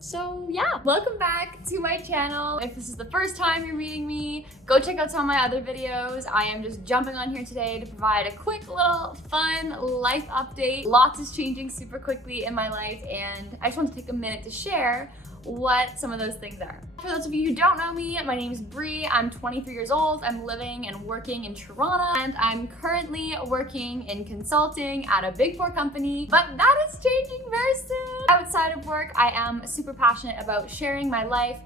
So yeah, welcome back to my channel. If this is the first time you're meeting me, go check out some of my other videos. I am just jumping on here today to provide a quick little fun life update. Lots is changing super quickly in my life, and I just want to take a minute to share what some of those things are. For those of you who don't know me, my name is Bree. I'm 23 years old. I'm living and working in Toronto, and I'm currently working in consulting at a Big Four company, but that is changing very soon. Outside of work, I am super passionate about sharing my life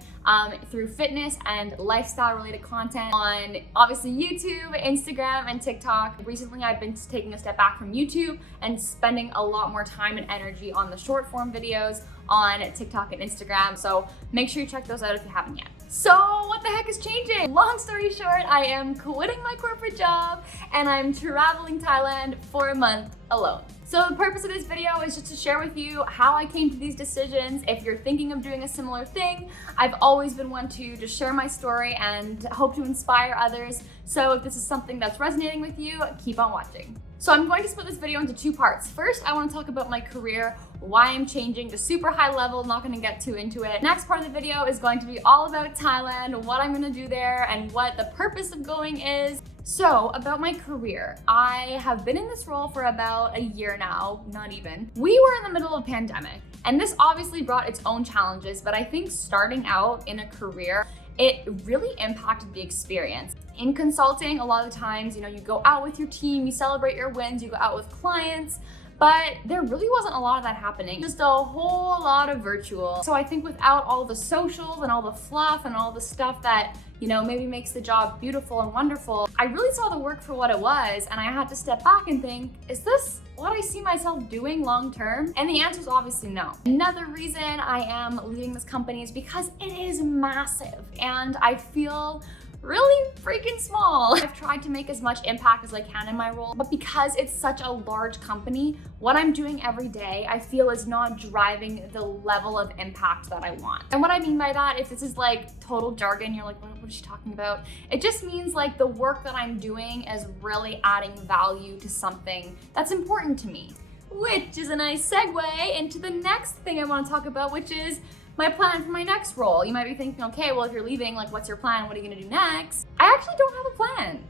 through fitness and lifestyle related content on obviously YouTube, Instagram, and TikTok. Recently, I've been taking a step back from YouTube and spending a lot more time and energy on the short form videos on TikTok and Instagram. So make sure you check those out if you haven't yet. So what the heck is changing? Long story short, I am quitting my corporate job and I'm traveling Thailand for a month alone. So the purpose of this video is just to share with you how I came to these decisions. If you're thinking of doing a similar thing, I've always been one to just share my story and hope to inspire others. So if this is something that's resonating with you, keep on watching. So I'm going to split this video into two parts. First, I want to talk about my career, why I'm changing to super high level, not going to get too into it. Next part of the video is going to be all about Thailand, what I'm going to do there, and what the purpose of going is. So about my career, I have been in this role for about a year now, not even. We were in the middle of a pandemic, and this obviously brought its own challenges, but I think starting out in a career, it really impacted the experience. In consulting, a lot of the times, you go out with your team, you celebrate your wins, you go out with clients, but there really wasn't a lot of that happening. Just a whole lot of virtual. So I think without all the socials and all the fluff and all the stuff that, maybe makes the job beautiful and wonderful, I really saw the work for what it was, and I had to step back and think, is this what I see myself doing long term? And the answer is obviously no. Another reason I am leaving this company is because it is massive and I feel really freaking small. I've tried to make as much impact as I can in my role, but because it's such a large company, what I'm doing every day, I feel is not driving the level of impact that I want. And what I mean by that, if this is like total jargon, you're like, what is she talking about? It just means like the work that I'm doing is really adding value to something that's important to me. Which is a nice segue into the next thing I want to talk about, which is my plan for my next role. You might be thinking, okay, well, if you're leaving, like, what's your plan? What are you gonna do next? I actually don't have a plan.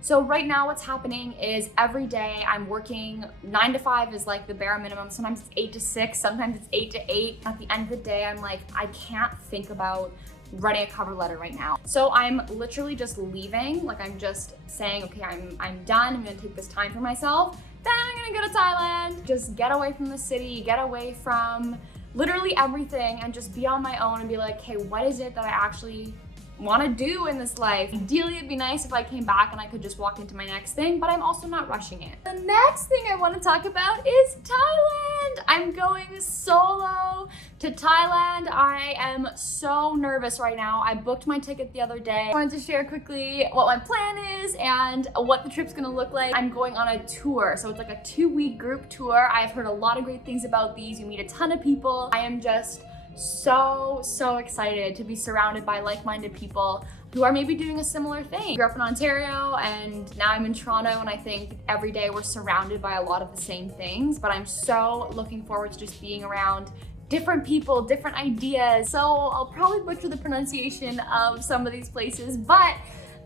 So right now what's happening is every day I'm working 9 to 5 is like the bare minimum. Sometimes it's 8 to 6, sometimes it's 8 to 8. At the end of the day, I'm like, I can't think about writing a cover letter right now. So I'm literally just leaving. Like I'm just saying, okay, I'm done. I'm gonna take this time for myself. Then I'm gonna go to Thailand. Just get away from the city, get away from literally everything, and just be on my own and be like, hey, what is it that I actually want to do in this life? Ideally, it'd be nice if I came back and I could just walk into my next thing, but I'm also not rushing it. The next thing I want to talk about is Thailand. I'm going solo to Thailand. I am so nervous right now. I booked my ticket the other day. I wanted to share quickly what my plan is and what the trip's gonna look like. I'm going on a tour, so it's like a 2-week group tour. I've heard a lot of great things about these. You meet a ton of people. I am just so excited to be surrounded by like-minded people who are maybe doing a similar thing. I grew up in Ontario and now I'm in Toronto, and I think every day we're surrounded by a lot of the same things, but I'm so looking forward to just being around different people, different ideas. So I'll probably butcher the pronunciation of some of these places, but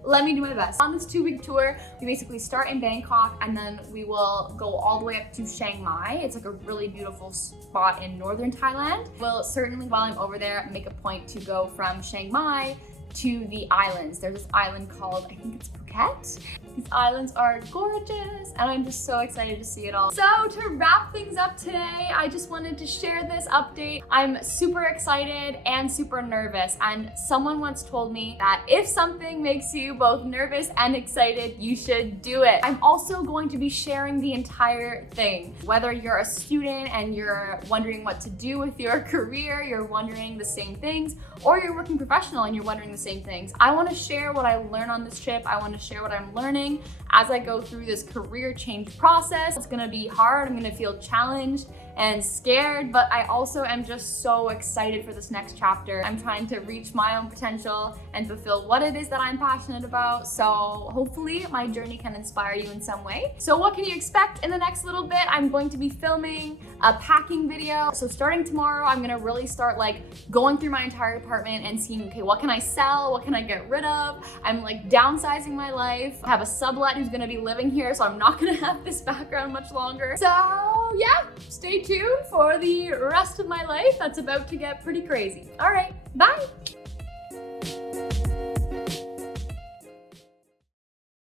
let me do my best. On this 2-week tour, we basically start in Bangkok and then we will go all the way up to Chiang Mai. It's like a really beautiful spot in northern Thailand. We'll certainly, while I'm over there, make a point to go from Chiang Mai to the islands. There's this island called, I think it's Phuket. These islands are gorgeous and I'm just so excited to see it all. So to wrap things up today, I just wanted to share this update. I'm super excited and super nervous, and someone once told me that if something makes you both nervous and excited, you should do it. I'm also going to be sharing the entire thing. Whether you're a student and you're wondering what to do with your career, you're wondering the same things, or you're a working professional and you're wondering the same things. I want to share what I learn on this trip. I want to share what I'm learning as I go through this career change process. It's gonna be hard, I'm gonna feel challenged, and scared, but I also am just so excited for this next chapter. I'm trying to reach my own potential and fulfill what it is that I'm passionate about. So hopefully my journey can inspire you in some way. So what can you expect in the next little bit? I'm going to be filming a packing video. So starting tomorrow, I'm gonna really start like going through my entire apartment and seeing, okay, what can I sell? What can I get rid of? I'm like downsizing my life. I have a sublet who's gonna be living here, so I'm not gonna have this background much longer. So yeah, stay tuned for the rest of my life. That's about to get pretty crazy. All right, bye.